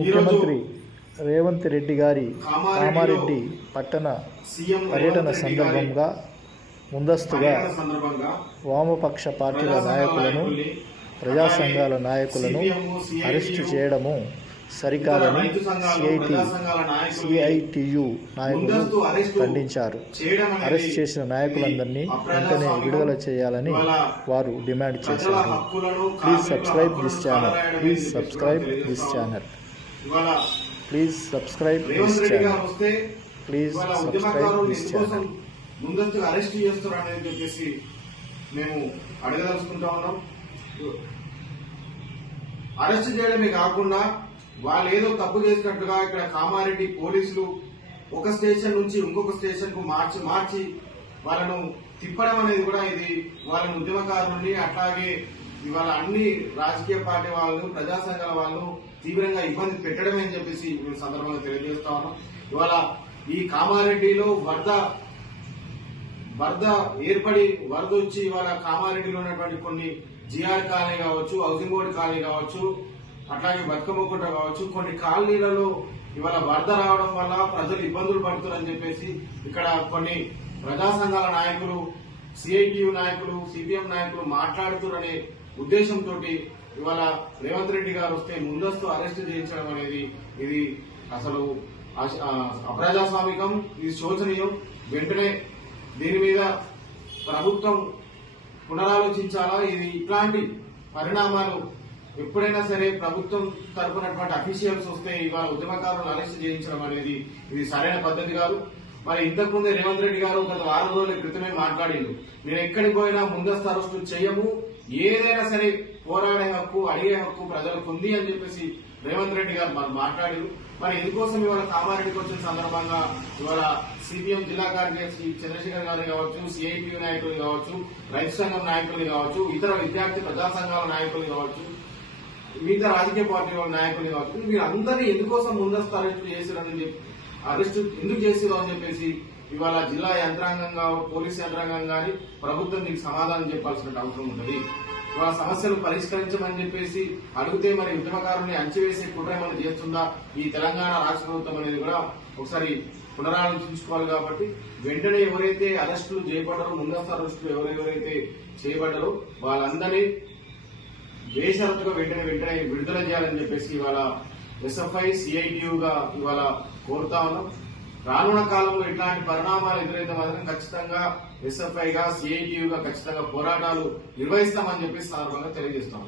ముఖ్యమంత్రి రేవంత్ రెడ్డి గారి కామారెడ్డి పట్టణ పర్యటన సందర్భంగా ముందస్తుగా వామపక్ష పార్టీల నాయకులను ప్రజా సంఘాల నాయకులను అరెస్టు చేయడము సరికాదని సిఐటి సిఐటియు నాయకులు ఖండించారు. అరెస్ట్ చేసిన నాయకులందరినీ వెంటనే విడుదల చేయాలని వారు డిమాండ్ చేశారు. Please subscribe this channel please subscribe this channel please subscribe this channel please subscribe this channel ముందస్తుగా అరెస్ట్ చేస్తారు అనేది చెప్పేసి మేము అడగదలుచుకుంటా ఉన్నాం. అరెస్ట్ చేయడమే కాకుండా వాళ్ళు ఏదో తప్పు చేసినట్టుగా ఇక్కడ కామారెడ్డి పోలీసులు ఒక స్టేషన్ నుంచి ఇంకొక స్టేషన్కు మార్చి మార్చి వాళ్ళను తిప్పడం అనేది కూడా ఇది వాళ్ళని ఉద్యమకారులని అట్లాగే ఇవాళ అన్ని రాజకీయ పార్టీ వాళ్ళు ప్రజా సంఘాల వాళ్ళు తీవ్రంగా ఇబ్బంది పెట్టడమే అని చెప్పేసి మేము సందర్భంగా తెలియజేస్తా ఉన్నాం. ఇవాళ ఈ కామారెడ్డిలో వరద వరద ఏర్పడి వరద వచ్చి ఇవాళ కామారెడ్డిలో ఉన్నటువంటి కొన్ని జిఆర్ కాలనీ కావచ్చు హౌసింగ్ బోర్డు కాలనీ కావచ్చు అట్లాగే బతుకమ్మకుంట కావచ్చు కొన్ని కాలనీలలో ఇవాళ వరద రావడం వల్ల ప్రజలు ఇబ్బందులు పడుతున్నారని చెప్పేసి ఇక్కడ కొన్ని ప్రజా సంఘాల నాయకులు సిఐటియు నాయకులు సిపిఎం నాయకులు మాట్లాడుతున్నారనే ఉద్దేశంతో ఇవాళ రేవంత్ రెడ్డి గారు వస్తే ముందస్తు అరెస్ట్ చేయించడం అనేది ఇది అసలు అప్రజాస్వామికం ఇది శోచనీయం. వెంటనే దీని మీద ప్రభుత్వం పునరాలోచించాలా? ఇది ఇట్లాంటి పరిణామాలు ఎప్పుడైనా సరే ప్రభుత్వం తరపునటువంటి అఫీషియల్స్ వస్తే ఇవాళ ఉద్యమకారులను అరెస్ట్ చేయించడం అనేది ఇది సరైన పద్ధతి కాదు. మరి ఇంతకు ముందే రేవంత్ రెడ్డి గారు గత వారం రోజుల క్రితమే మాట్లాడిండు. నేను ఎక్కడికి పోయినా ముందస్తు అరెస్టు చేయము ఏదైనా సరే పోరాడే హక్కు అడిగే హక్కు ప్రజలకు ఉంది అని చెప్పేసి రేవంత్ రెడ్డి గారు మరి మాట్లాడారు. మరి ఎందుకోసం ఇవాళ కామారెడ్డికి వచ్చిన సందర్భంగా ఇవాళ సిపిఎం జిల్లా కార్యదర్శి చంద్రశేఖర్ గారు కావచ్చు సిఐపి నాయకులు కావచ్చు రైతు సంఘం నాయకులు కావచ్చు ఇతర విద్యార్థి ప్రజా సంఘాల నాయకులు కావచ్చు మిగతా రాజకీయ పార్టీ వాళ్ళ నాయకులు కావచ్చు మీరు అందరినీ ఎందుకోసం ముందస్తు అరెస్ట్ చేసిరని చెప్పి అరెస్ట్ ఎందుకు చేసిరు అని చెప్పేసి ఇవాళ జిల్లా యంత్రాంగం పోలీస్ యంత్రాంగం కానీ ప్రభుత్వం దీనికి సమాధానం చెప్పాల్సిన అవసరం ఉంటుంది ఇవాళ సమస్యలు పరిష్కరించమని చెప్పేసి అడిగితే మరి ఉద్యమకారుని అంచివేసే కుట్ర ఏమైనా చేస్తుందా? ఈ తెలంగాణ రాష్ట్ర ప్రభుత్వం అనేది కూడా ఒకసారి పునరాలోచించుకోవాలి కాబట్టి వెంటనే ఎవరైతే అరెస్టులు చేయబడ్డారో ముందస్తు అరెస్టులు ఎవరెవరైతే చేయబడ్డారో వాళ్ళందరినీ బేషరతుగా వెంటనే వెంటనే విడుదల చేయాలని చెప్పేసి ఇవాళ ఎస్ఎఫ్ఐ సిఐటియుగా ఇవాళ కోరుతా ఉన్నాం. రానున్న కాలంలో ఇట్లాంటి పరిణామాలు ఎదురైతే మాత్రం ఖచ్చితంగా ఎస్ఎఫ్ఐగా సిఐటియుగా ఖచ్చితంగా పోరాటాలు నిర్వహిస్తామని చెప్పి సందర్భంగా తెలియజేస్తాం.